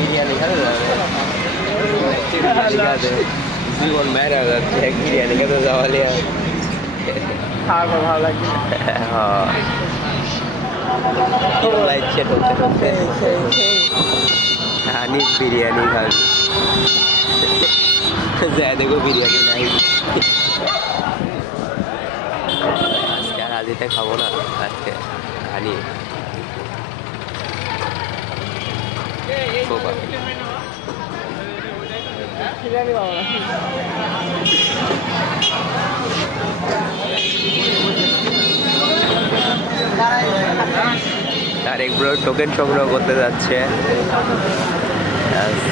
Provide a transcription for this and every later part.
বিরিয়ানি খাবে জীবন মেরা যাচ্ছে বিরিয়ানি খেতে যাওয়ালে খাওয়া ভালো লাগে। হ্যাঁ ইচ্ছে ঢুকতে ঢুকতে হানিফ বিরিয়ানি খাবে যা দেখো বিরিয়ানি নাই আজকে আর আজিতে খাবো না আজকে হানি বিরিয়ানি পাবো না। আর একগুলো টোকেন সংগ্রহ করতে যাচ্ছে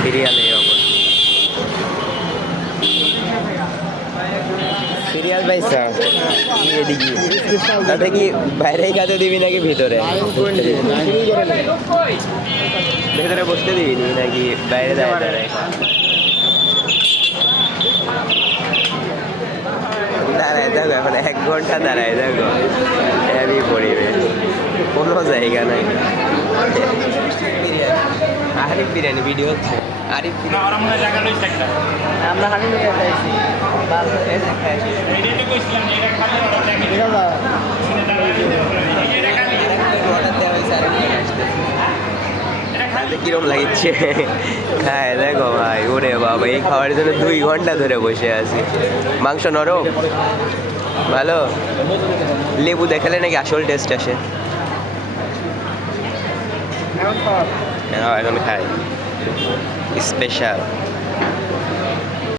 সিরিয়ালে সিরিয়াল পাইছা এদিকে তাতে কি বাইরেই কাতে দিবি নাকি ভিতরে ভেতরে বসতে দিবি নাকি বাইরে দাঁড়ায় দাঁড়ায় দেখো এখন 1 ঘন্টা দাঁড়ায় দেখো হেভি পরিবেশ কোনো জায়গা নাই আরিফ বিরিয়ানি ভিডিও হচ্ছে আরিফ আমরা হানি নিয়ে যাইছি কিরম লাগছে খায় দেখো ভাই ওরে বাবা এই খাওয়ার জন্য 2 ঘন্টা ধরে বসে আছি মাংস নরম ভালো লেবু দেখালে নাকি আসল টেস্ট আসে এখন খাই স্পেশাল